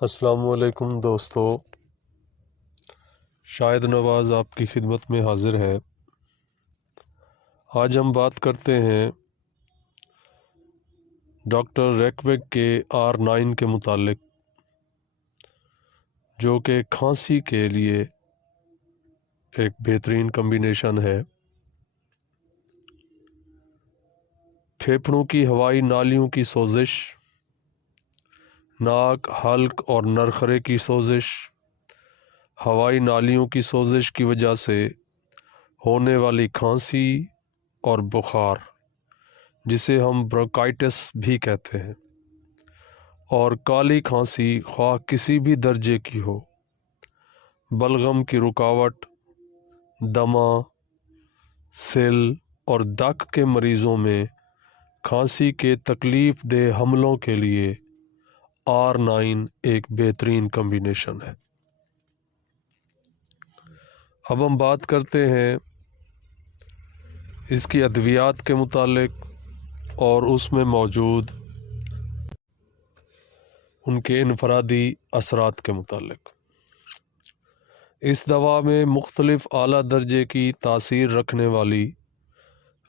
السلام علیکم دوستو، شاہد نواز آپ کی خدمت میں حاضر ہے۔ آج ہم بات کرتے ہیں ڈاکٹر ریکویک کے R9 کے متعلق، جو کہ کھانسی کے لیے ایک بہترین کمبینیشن ہے۔ پھیپھڑوں کی ہوائی نالیوں کی سوزش، ناک، حلق اور نرخرے کی سوزش، ہوائی نالیوں کی سوزش کی وجہ سے ہونے والی کھانسی اور بخار، جسے ہم برونکائٹس بھی کہتے ہیں، اور کالی کھانسی خواہ کسی بھی درجے کی ہو، بلغم کی رکاوٹ، دمہ، سل اور دق کے مریضوں میں کھانسی کے تکلیف دہ حملوں کے لیے R9 ایک بہترین کمبینیشن ہے۔ اب ہم بات کرتے ہیں اس کی ادویات کے متعلق اور اس میں موجود ان کے انفرادی اثرات کے متعلق۔ اس دوا میں مختلف اعلیٰ درجے کی تاثیر رکھنے والی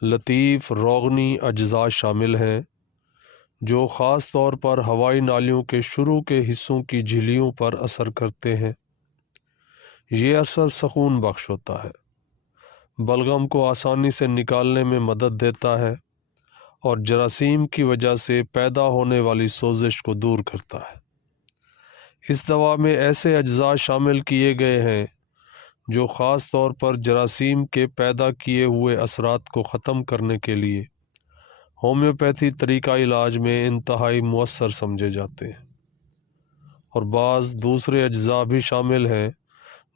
لطیف روغنی اجزاء شامل ہیں، جو خاص طور پر ہوائی نالیوں کے شروع کے حصوں کی جھلیوں پر اثر کرتے ہیں۔ یہ اثر سکون بخش ہوتا ہے، بلغم کو آسانی سے نکالنے میں مدد دیتا ہے اور جراثیم کی وجہ سے پیدا ہونے والی سوزش کو دور کرتا ہے۔ اس دوا میں ایسے اجزاء شامل کیے گئے ہیں جو خاص طور پر جراثیم کے پیدا کیے ہوئے اثرات کو ختم کرنے کے لیے ہومیوپیتھی طریقہ علاج میں انتہائی مؤثر سمجھے جاتے ہیں، اور بعض دوسرے اجزاء بھی شامل ہیں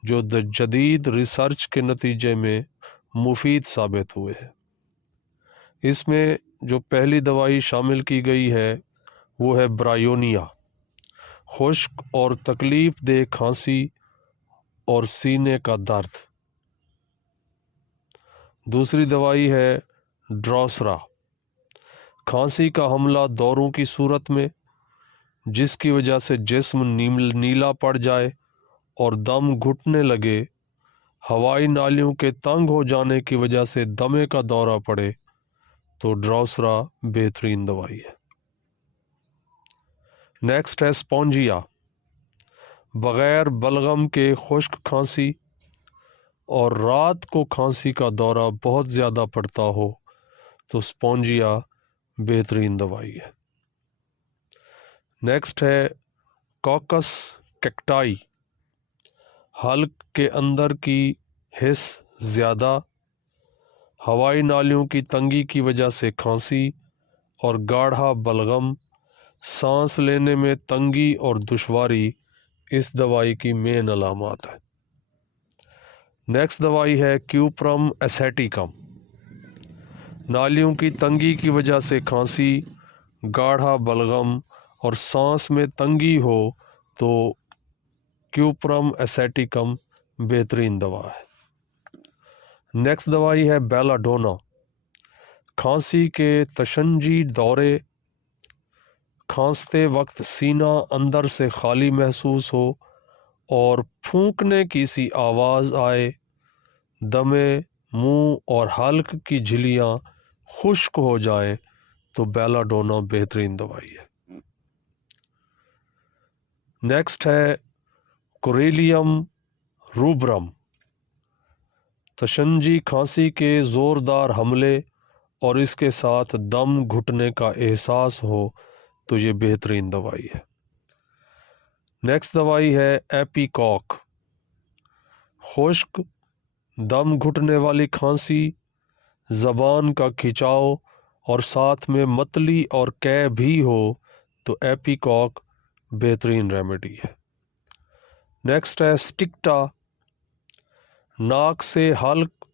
جو جدید ریسرچ کے نتیجے میں مفید ثابت ہوئے ہیں۔ اس میں جو پہلی دوائی شامل کی گئی ہے وہ ہے برایونیا، خشک اور تکلیف دہ کھانسی اور سینے کا درد۔ دوسری دوائی ہے ڈروسرا، کھانسی کا حملہ دوروں کی صورت میں، جس کی وجہ سے جسم نیلا پڑ جائے اور دم گھٹنے لگے، ہوائی نالیوں کے تنگ ہو جانے کی وجہ سے دمے کا دورہ پڑے، تو ڈروسرا بہترین دوائی ہے۔ نیکسٹ ہے سپونجیا، بغیر بلغم کے خشک کھانسی اور رات کو کھانسی کا دورہ بہت زیادہ پڑتا ہو تو سپونجیا بہترین دوائی ہے۔ نیکسٹ ہے کوکس کیکٹائی، حلق کے اندر کی حص زیادہ، ہوائی نالیوں کی تنگی کی وجہ سے کھانسی اور گاڑھا بلغم، سانس لینے میں تنگی اور دشواری اس دوائی کی مین علامات ہیں۔ نیکسٹ دوائی ہے کیوپرم ایسیٹیکم، نالیوں کی تنگی کی وجہ سے کھانسی، گاڑھا بلغم اور سانس میں تنگی ہو تو کیوپرم ایسیٹیکم بہترین دوا ہے۔ نیکسٹ دوائی ہے بیلاڈونا، کھانسی کے تشنجی دورے، کھانستے وقت سینہ اندر سے خالی محسوس ہو اور پھونکنے کی سی آواز آئے، دمے، منہ اور حلق کی جھلیاں خشک ہو جائیں تو بیلاڈونا بہترین دوائی ہے۔ نیکسٹ ہے کوریلیم روبرم، تشنجی کھانسی کے زوردار حملے اور اس کے ساتھ دم گھٹنے کا احساس ہو تو یہ بہترین دوائی ہے۔ نیکسٹ دوائی ہے ایپیکاک، خشک، دم گھٹنے والی کھانسی، زبان کا کھچاؤ اور ساتھ میں متلی اور قے بھی ہو تو ایپیکاک بہترین ریمیڈی ہے۔ نیکسٹ ہے سٹکٹا، ناک سے حلق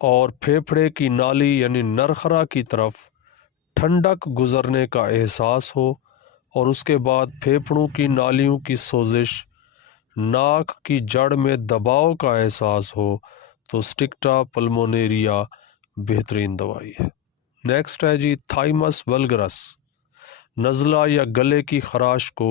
اور پھیپھڑے کی نالی یعنی نرخرا کی طرف ٹھنڈک گزرنے کا احساس ہو اور اس کے بعد پھیپھڑوں کی نالیوں کی سوزش، ناک کی جڑ میں دباؤ کا احساس ہو تو سٹکٹا پلمونیریا بہترین دوائی ہے۔ نیکسٹ ہے جی تھائمس ولگرس، نزلہ یا گلے کی خراش کو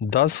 10